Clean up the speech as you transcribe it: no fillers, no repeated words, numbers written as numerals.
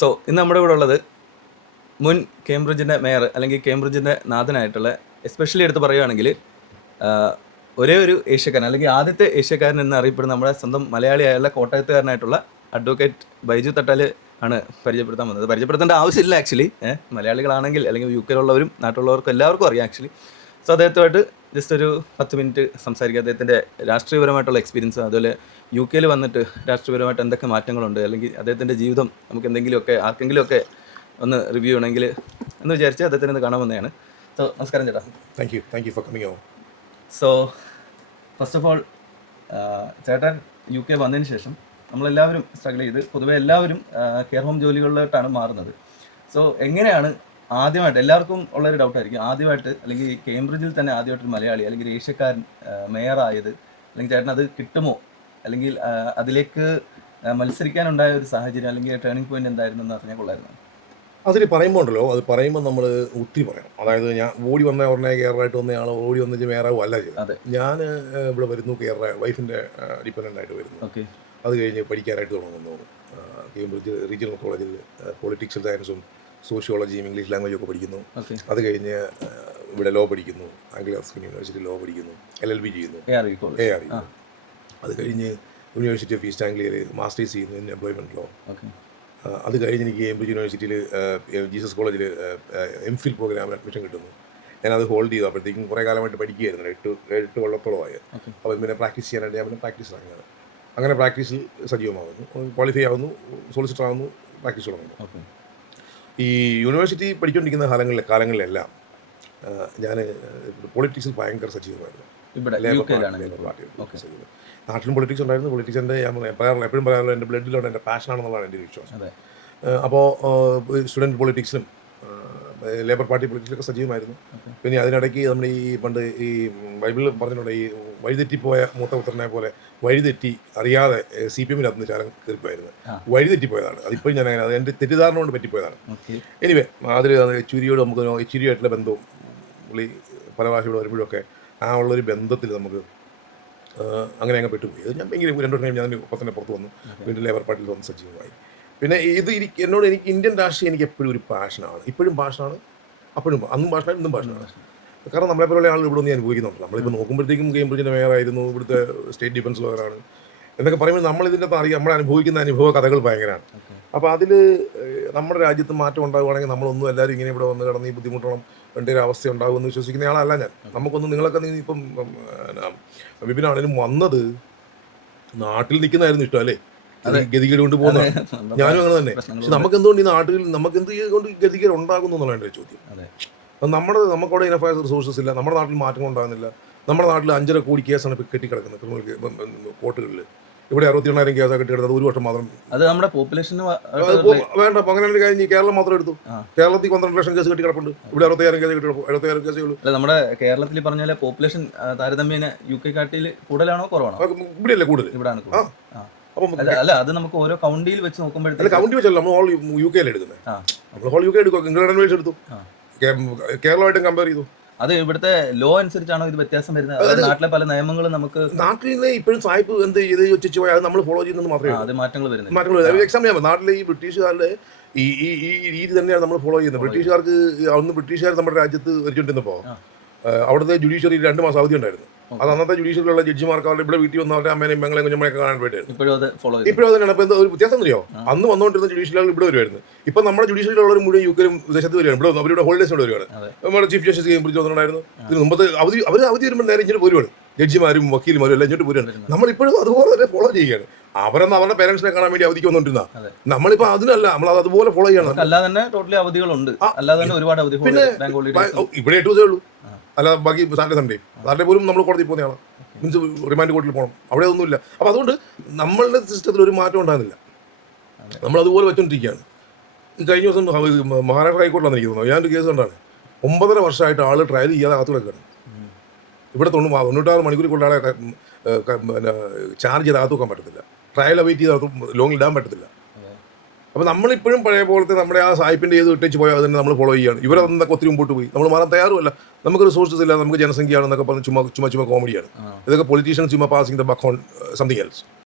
So ഇന്ന് നമ്മുടെ കൂടെ ഉള്ളത് മുൻ കേംബ്രിഡ്ജിൻ്റെ മേയർ അല്ലെങ്കിൽ കേംബ്രിഡ്ജിൻ്റെ നാഥനായിട്ടുള്ള എസ്പെഷ്യലി എടുത്ത് പറയുകയാണെങ്കിൽ ഒരേ ഒരു ഏഷ്യക്കാരൻ അല്ലെങ്കിൽ ആദ്യത്തെ ഏഷ്യക്കാരൻ എന്ന് അറിയപ്പെടുന്ന നമ്മുടെ സ്വന്തം മലയാളിയായുള്ള കോട്ടയത്തുകാരനായിട്ടുള്ള അഡ്വക്കേറ്റ് ബൈജു തട്ടാൽ ആണ് പരിചയപ്പെടുത്താൻ വന്നത്. പരിചയപ്പെടുത്തേണ്ട ആവശ്യമില്ല ആക്ച്വലി, മലയാളികളാണെങ്കിൽ അല്ലെങ്കിൽ യു കെയിലുള്ളവരും നാട്ടിലുള്ളവർക്കും എല്ലാവർക്കും അറിയാം ആക്ച്വലി. സോ അദ്ദേഹത്തുമായിട്ട് ജസ്റ്റ് ഒരു 10 മിനിറ്റ് സംസാരിക്കുക. അദ്ദേഹത്തിൻ്റെ രാഷ്ട്രീയപരമായിട്ടുള്ള എക്സ്പീരിയൻസ്, അതുപോലെ യു കെയിൽ വന്നിട്ട് രാഷ്ട്രീയപരമായിട്ട് എന്തൊക്കെ മാറ്റങ്ങളുണ്ട്, അല്ലെങ്കിൽ അദ്ദേഹത്തിൻ്റെ ജീവിതം നമുക്ക് എന്തെങ്കിലുമൊക്കെ ആർക്കെങ്കിലുമൊക്കെ ഒന്ന് റിവ്യൂ ചെയ്യണമെങ്കിൽ എന്ന് വിചാരിച്ച് അദ്ദേഹത്തിന് ഒന്ന് കാണാൻ വന്നതാണ്. സോ നമസ്കാരം ചേട്ടാ. Thank you for coming on. So first of all ചേട്ടൻ യു കെ വന്നതിന് ശേഷം നമ്മളെല്ലാവരും സ്ട്രഗിൾ ചെയ്ത് പൊതുവെ എല്ലാവരും കെയർ ഹോം ജോലികളിലോട്ടാണ് മാറുന്നത്. സോ എങ്ങനെയാണ് ആദ്യമായിട്ട്, എല്ലാവർക്കും ഉള്ളൊരു ഡൗട്ടായിരിക്കും, ആദ്യമായിട്ട് അല്ലെങ്കിൽ കേംബ്രിഡ്ജിൽ തന്നെ ആദ്യമായിട്ടൊരു മലയാളി അല്ലെങ്കിൽ ഒരു ഏഷ്യക്കാരൻ മേയറായത്, അല്ലെങ്കിൽ ചേട്ടൻ അത് കിട്ടുമോ, അല്ലെങ്കിൽ അതിലേക്ക് മത്സരിക്കാനുണ്ടായ ഒരു സാഹചര്യം അല്ലെങ്കിൽ ടേണിംഗ് പോയിന്റ് എന്തായിരുന്നു എന്ന് അറിഞ്ഞാൽ കൊള്ളായിരുന്നു. അതിൽ പറയുമ്പോൾ ഉണ്ടല്ലോ, അത് പറയുമ്പോൾ നമ്മൾ ഒത്തിരി പറയണം. അതായത് ഞാൻ ഓടി വന്ന ഉടനെ കെയറായിട്ട് വന്നയാൾ ഓടി വന്നിട്ട് മേയറാവും അല്ല ചെയ്തത്. ഞാൻ ഇവിടെ വരുന്നു, വൈഫിൻ്റെ ഡിപ്പെൻഡൻ്റായിട്ട് വരുന്നു. ഓക്കെ. അത് കഴിഞ്ഞ് പഠിക്കാനായിട്ട് തുടങ്ങുന്നു. കേംബ്രിഡ്ജ് റീജിയണൽ കോളേജിൽ പൊളിറ്റിക്സ് സയൻസും സോഷ്യോളജിയും ഇംഗ്ലീഷ് ലാംഗ്വേജും ഒക്കെ പഠിക്കുന്നു. അത് കഴിഞ്ഞ് ഇവിടെ ലോ പഠിക്കുന്നു, ആംഗ്ലോ ഓക്സ്ഫോർഡ് യൂണിവേഴ്സിറ്റി ലോ പഠിക്കുന്നു, LLB ചെയ്യുന്നു, AR. അത് കഴിഞ്ഞ് യൂണിവേഴ്സിറ്റി ഓഫ് ഈസ്റ്റ് ആംഗ്ലിയയിൽ മാസ്റ്റേഴ്സ് ചെയ്യുന്നു ഇൻ എംപ്ലോയ്മെൻറ്റ് ലോ. അത് കഴിഞ്ഞ് എനിക്ക് കേംബ്രിഡ്ജ് യൂണിവേഴ്സിറ്റിയിൽ ജീസസ് കോളേജിൽ MPhil പ്രോഗ്രാമിൽ അഡ്മിഷൻ കിട്ടുന്നു. ഞാനത് ഹോൾഡ് ചെയ്തു. അപ്പോഴത്തേക്കും കുറേ കാലമായിട്ട് പഠിക്കുകയായിരുന്നു, 8 കൊല്ലത്തോളമായി. അപ്പോൾ പിന്നെ പ്രാക്ടീസ് ചെയ്യാനായിട്ട് ഞാൻ പിന്നെ പ്രാക്ടീസ് ഇറങ്ങുകയാണ്. അങ്ങനെ പ്രാക്ടീസിൽ സജീവമാകുന്നു, ക്വാളിഫൈ ആകുന്നു, സോളിസിറ്റർ ആകുന്നു, പ്രാക്ടീസ് തുടങ്ങുന്നു. ഈ യൂണിവേഴ്സിറ്റി പഠിച്ചുകൊണ്ടിരിക്കുന്ന കാലങ്ങളിലെല്ലാം ഞാൻ പൊളിറ്റിക്സിൽ ഭയങ്കര സജീവമായിരുന്നു. ലേബർ പാർട്ടി സജീവം. നാട്ടിലും പൊളിറ്റിക്സ് ഉണ്ടായിരുന്നു. പൊളിറ്റിക്സിൻ്റെ എപ്പോഴും പറയാറുള്ള എൻ്റെ ബ്ലഡിലുള്ള എൻ്റെ പാഷനാണെന്നുള്ളതാണ് എൻ്റെ വിശ്വാസം. അപ്പോൾ സ്റ്റുഡൻറ്റ് പൊളിറ്റിക്സിലും ലേബർ പാർട്ടി പൊളിറ്റിക്സിലൊക്കെ സജീവമായിരുന്നു. പിന്നെ അതിനിടയ്ക്ക് നമ്മൾ ഈ പണ്ട് ഈ ബൈബിളിൽ പറഞ്ഞിട്ടുണ്ട്, ഈ വഴിതെറ്റിപ്പോയ മൂത്തപുത്രനെ പോലെ വഴിതെറ്റി അറിയാതെ CPM അന്ന് ചാരം കയറിപ്പോയിരുന്നു. വഴിതെറ്റിപ്പോയതാണ്. അതിപ്പോഴും ഞാൻ അങ്ങനെ, അത് എൻ്റെ തെറ്റിദ്ധാരണ കൊണ്ട് പറ്റിപ്പോയതാണ്. എനിവേ അതിൽ യെച്ചൂരിയോട് നമുക്ക് യെച്ചൂരിയായിട്ടുള്ള ബന്ധവും പുള്ളി പല ഭാഷയോട് വരുമ്പോഴൊക്കെ ആ ഉള്ളൊരു ബന്ധത്തിൽ നമുക്ക് അങ്ങനെ അങ്ങ് പെട്ടുപോയി. ഞാൻ ഭയങ്കര 2 വർഷം ഞാൻ ഒപ്പം തന്നെ പുറത്ത് വന്നു, വീണ്ടും ലേബർ പാർട്ടിയിൽ വന്ന് സജീവമായി. പിന്നെ എനിക്ക് ഇന്ത്യൻ രാഷ്ട്രീയം എനിക്ക് എപ്പോഴും ഒരു പാഷനാണ്. ഇപ്പോഴും പാഷനാണ്, അപ്പോഴും അന്നും പാഷനാണ്, ഇന്നും പാഷനാണ്. കാരണം നമ്മളെപ്പോലുള്ള ആളുകൾ ഇവിടെ ഒന്നും അനുഭവിക്കുന്നുണ്ട്. നമ്മളിപ്പോൾ നോക്കുമ്പോഴത്തേക്കും കേംബ്രിഡ്ജിൻ്റെ മേയറായിരുന്നു, ഇവിടുത്തെ സ്റ്റേറ്റ് ഡിഫൻസ് ലോയറാണ് എന്നൊക്കെ പറയുമ്പോൾ നമ്മളിതിൻ്റെ അറിയാം, നമ്മൾ അനുഭവിക്കുന്ന അനുഭവ കഥകൾ ഭയങ്കരമാണ്. അപ്പോൾ അതിൽ നമ്മുടെ രാജ്യത്ത് മാറ്റം ഉണ്ടാകുകയാണെങ്കിൽ നമ്മളൊന്നും എല്ലാവരും ഇങ്ങനെ ഇവിടെ വന്ന് കിടന്ന് ഈ ബുദ്ധിമുട്ടണം എൻ്റെ ഒരു അവസ്ഥ ഉണ്ടാകുമെന്ന് വിശ്വസിക്കുന്ന ആളല്ല ഞാൻ. നമുക്കൊന്നും, നിങ്ങളൊക്കെ ഇപ്പം വിപിനാണെങ്കിലും വന്നത് നാട്ടിൽ നിൽക്കുന്നതായിരുന്നു ഇഷ്ടം അല്ലേ, ഗതികേട് കൊണ്ട് പോകുന്ന. ഞാനും അങ്ങനെ തന്നെ. പക്ഷെ നമുക്ക് എന്തുകൊണ്ട് ഈ നാട്ടിൽ നമുക്ക് എന്ത് കൊണ്ട് ഗതികേട് ഉണ്ടാകുന്നു എന്നുള്ള എൻ്റെ ചോദ്യം. നമുക്കവിടെ ഇനഫായ റിസോഴ്സസ് ഇല്ല, നമ്മുടെ നാട്ടിൽ മാറ്റങ്ങൾ ഉണ്ടാകുന്നില്ല. നമ്മുടെ നാട്ടിൽ 5.5 കോടി കേസാണ് ഇപ്പോൾ കെട്ടിക്കിടക്കുന്നത് ക്രിമിനൽ കോർട്ടുകളിൽ. ഇവിടെ 68,000 കേസാണ് കെട്ടിക്കിടന്നത്, 1 വർഷം മാത്രം. അത് നമ്മുടെ പോപ്പുലേഷന് വേണ്ട. അപ്പോൾ അങ്ങനെ ഒരു കാര്യം കേരളം മാത്രം എടുത്തു. കേരളത്തിൽ 12 ലക്ഷം കേസ് കെട്ടിക്കിടപ്പുണ്ട്, ഇവിടെ 66,000 കേസ് കെട്ടിക്കിടക്കും. 76,000 കേസേ ഉള്ളൂ. നമ്മുടെ കേരളത്തിൽ പറഞ്ഞാൽ പോപ്പുലേഷൻ താരതമ്യേന UK കാട്ടിൽ കൂടുതലാണോ കുറവാണോ? ഇവിടെയല്ലേ കൂടുതൽ. ഇവിടെയാണ് കൂടുതൽ. അല്ല, അത് നമുക്ക് ഓരോ കൗണ്ടിയിൽ വെച്ച് നോക്കുമ്പോഴത്തേക്ക്, കൗണ്ടി വെച്ചല്ല, നമ്മൾ ഹോൾ UK എടുക്കുന്നത്. നമ്മൾ ഹോൾ UK എടുക്കുക. ഇംഗ്ലണ്ട് എടുത്തു, കേരളമായിട്ടും കമ്പയർ ചെയ്തു. അത് ഇവിടുത്തെ ലോ അനുസരിച്ചാണോ ഇത് വ്യത്യാസം വരുന്നത്? നാട്ടിലെ പല നിയമങ്ങളും നമുക്ക് നാട്ടിൽ നിന്ന് ഇപ്പോഴും സായിപ്പ് എന്ത് ചെയ്ത് വെച്ചു പോയാൽ അത് നമ്മൾ ഫോളോ ചെയ്യുന്നത് മാത്രമേ അത് മാറ്റങ്ങൾ വരുന്നത്. എക്സാം ചെയ്യാം. നാട്ടിലെ ഈ ബ്രിട്ടീഷുകാരുടെ ഈ രീതി തന്നെയാണ് നമ്മൾ ഫോളോ ചെയ്യുന്നത്. ബ്രിട്ടീഷുകാർ നമ്മുടെ രാജ്യത്ത് വരിച്ചുകൊണ്ടിരുന്നപ്പോൾ അവിടുത്തെ ജുഡീഷ്യറി 2 മാസം അവധി ഉണ്ടായിരുന്നു. അത് അന്നത്തെ ജുഡീഷ്യറിലുള്ള ജഡ്ജിമാർക്ക് അവരുടെ ഇവിടെ വീട്ടിൽ വന്ന അവരുടെ അമ്മേനെയും പെങ്ങളെയും കുഞ്ഞമ്മയൊക്കെ കാണാൻ പോയിട്ടായിരുന്നു. ഇപ്പോഴും അത് തന്നെയാണ്. അപ്പോൾ എന്താ ഒരു വ്യത്യാസം അറിയോ? അന്ന് വന്നുകൊണ്ടിരുന്ന ജുഡീഷ്യറികൾ ഇവിടെ വരുമായിരുന്നു. ഇപ്പം നമ്മുടെ ജുഡീഷ്യറിലുള്ളവർ മുഴുവൻ യുകെയിലും വിദേശത്ത് വരികയാണ്. ഇവിടെ അവരുടെ ഹോളിഡേസ് ഇവിടെ വരുവാണ്. നമ്മുടെ ചീഫ് ജസ്റ്റിസ് കേംബ്രിഡ്ജ് വന്നിട്ടുണ്ടായിരുന്നു. ഇതിന് മുമ്പത്തെ അവധി വരുമ്പോൾ നേരെ ഇങ്ങോട്ട് പോരുവാണ്. ജഡ്ജിമാരും വക്കീലുമാരും എല്ലാം ഇങ്ങോട്ട് പോരുവാണ്. നമ്മളിപ്പോഴും അതുപോലെ തന്നെ ഫോളോ ചെയ്യുകയാണ്. അവരെന്ന് അവരുടെ പേരൻസിനെ കാണാൻ വേണ്ടി അവധിക്ക് വന്നിട്ടുണ്ടാ. നമ്മളിപ്പോൾ അതിനല്ല, നമ്മൾ അതുപോലെ ഫോളോ ചെയ്യണം. പിന്നെ ഇവിടെ 8 ദിവസമേ ഉള്ളൂ, അല്ലാതെ ബാക്കി സാറ്റർഡേ പോലും നമ്മൾ കോടതി പോകുന്നതാണ്. മീൻസ് റിമാൻഡ് കോർട്ടിൽ പോകണം, അവിടെ ഒന്നുമില്ല. അപ്പോൾ അതുകൊണ്ട് നമ്മളുടെ സിസ്റ്റത്തിൽ ഒരു മാറ്റം ഉണ്ടാകുന്നില്ല. നമ്മളതുപോലെ വെച്ചോണ്ടിരിക്കുകയാണ്. ഈ കഴിഞ്ഞ ദിവസം മഹാരാഷ്ട്ര ഹൈക്കോർട്ടിലാണ് എനിക്ക് തോന്നുന്നത്, ഞാനൊരു കേസ് കണ്ടാണ്. 9.5 വർഷമായിട്ട് ആൾ ട്രയൽ ചെയ്യാതെ അകത്ത് കിടക്കുകയാണ്. ഇവിടെ 96 മണിക്കൂറിൽ കൊണ്ടാളെ ചാർജ് ചെയ്ത് അകത്ത് വെക്കാൻ പറ്റത്തില്ല, ട്രയൽ അവൈറ്റ് ചെയ്ത് ലോങ്ങിൽ ഇടാൻ പറ്റത്തില്ല. അപ്പോൾ നമ്മളിപ്പോഴും പഴയ പോലത്തെ നമ്മുടെ ആ സായിപ്പിൻ്റെ ഏത് ഇട്ടേച്ച് പോയാൽ അത് തന്നെ നമ്മൾ ഫോളോ ചെയ്യുകയാണ്. ഇവരതൊക്കെ ഒത്തിരി മുമ്പോട്ട് പോയി, നമ്മൾ മാറാൻ തയ്യാറുമല്ല. നമുക്ക് റിസോഴ്സസ് ഇല്ല, നമുക്ക് ജനസംഖ്യയാണെന്നൊക്കെ പറഞ്ഞ് ചുമ്മാ കോമഡിയാണ്. ഇതൊക്കെ പൊളിറ്റീഷ്യൻസ് ചുമ്മാ passing the buck on something else.